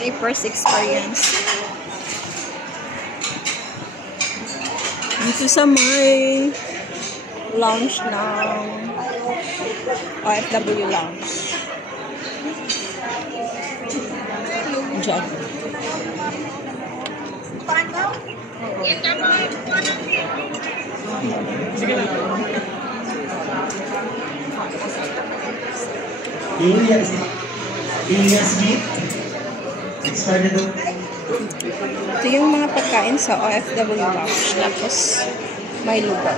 aking first experience. Dito sa may lounge ng OFW lounge. Diyan. Ito yung mga pagkain sa OFW lounge. Tapos may lugaw.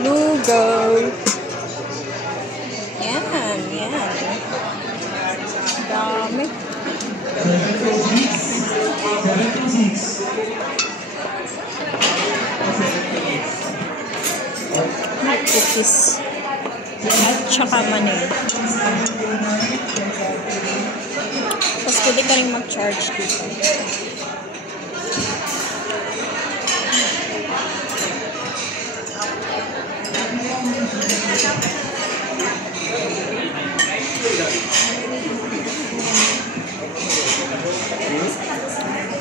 Lugaw. Yan, yan. Dami. May cookies. At saka mani. Tapos pwede ka rin mag-charge dito.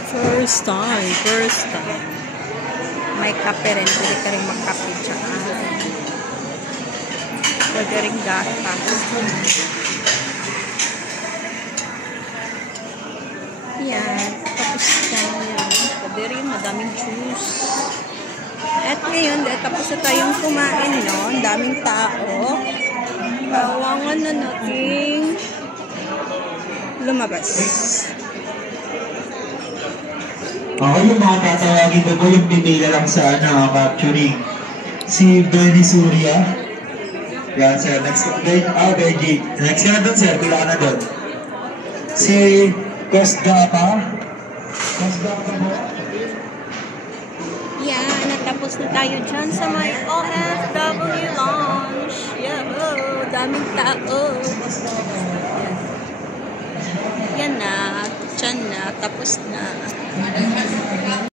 First time. May kape rin. Pwede ka rin magkape dyan. Pwede rin gata. Yan. Tapos yan. Pwede rin madaming juice. At ngayon, tapos na tayong kumain, no? Ang daming tao. Kawangan na nating lumabas. Ako yung mga tatawagin ko yung pipila lang sa capturing. Si Benny Surya. Yan sir, next Benji. Next ka na doon sir, pila ka na doon. Si Kosdapa. Kosdapa mo. Yan, natapos na tayo dyan sa may OFW lounge. Yo, daming tao. Yan na, dyan na, tapos na.